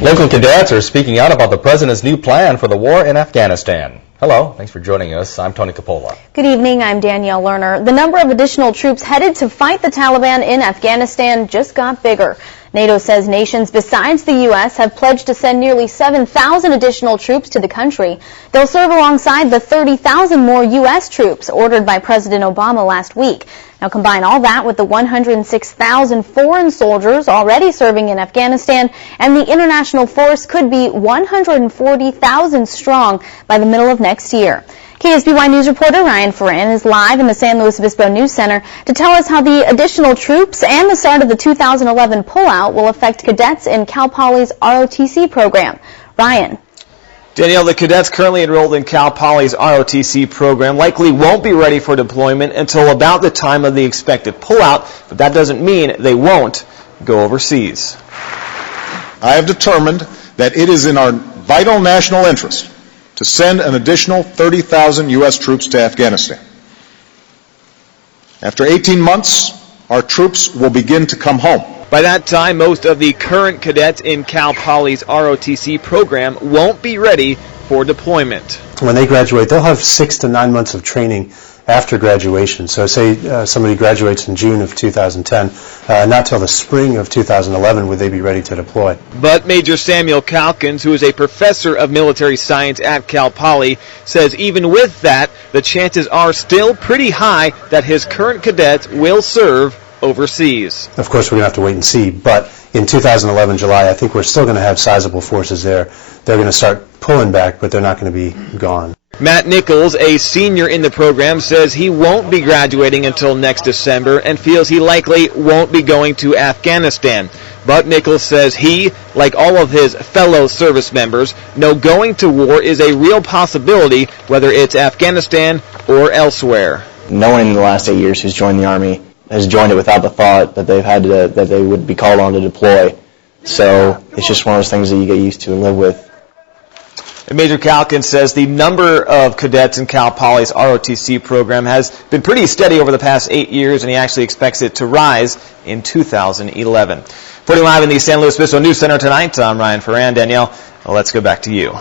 Local cadets are speaking out about the president's new plan for the war in Afghanistan. Hello, thanks for joining us. I'm Tony Capola. Good evening, I'm Danielle Lerner. The number of additional troops headed to fight the Taliban in Afghanistan just got bigger. NATO says nations besides the U.S. have pledged to send nearly 7,000 additional troops to the country. They'll serve alongside the 30,000 more U.S. troops ordered by President Obama last week. Now combine all that with the 106,000 foreign soldiers already serving in Afghanistan, and the international force could be 140,000 strong by the middle of next year. KSBY News reporter Ryan Ferran is live in the San Luis Obispo News Center to tell us how the additional troops and the start of the 2011 pullout will affect cadets in Cal Poly's ROTC program. Ryan. Danielle, the cadets currently enrolled in Cal Poly's ROTC program likely won't be ready for deployment until about the time of the expected pullout, but that doesn't mean they won't go overseas. I have determined that it is in our vital national interest to send an additional 30,000 U.S. troops to Afghanistan. After 18 months, our troops will begin to come home. By that time, most of the current cadets in Cal Poly's ROTC program won't be ready for deployment. When they graduate, they'll have 6 to 9 months of training after graduation. So say somebody graduates in June of 2010, not till the spring of 2011 would they be ready to deploy. But Major Samuel Calkins, who is a professor of military science at Cal Poly, says even with that, the chances are still pretty high that his current cadets will serve overseas. Of course, we're going to have to wait and see, but in 2011, July, I think we're still going to have sizable forces there. They're going to start pulling back, but they're not going to be gone. Matt Nichols, a senior in the program, says he won't be graduating until next December and feels he likely won't be going to Afghanistan. But Nichols says he, like all of his fellow service members, know going to war is a real possibility, whether it's Afghanistan or elsewhere. No one in the last 8 years who's joined the Army has joined it without the thought that that they would be called on to deploy. So it's just one of those things that you get used to and live with. And Major Calkins says the number of cadets in Cal Poly's ROTC program has been pretty steady over the past 8 years, and he actually expects it to rise in 2011. Reporting live in the San Luis Obispo News Center tonight, I'm Ryan Ferran. Danielle, let's go back to you.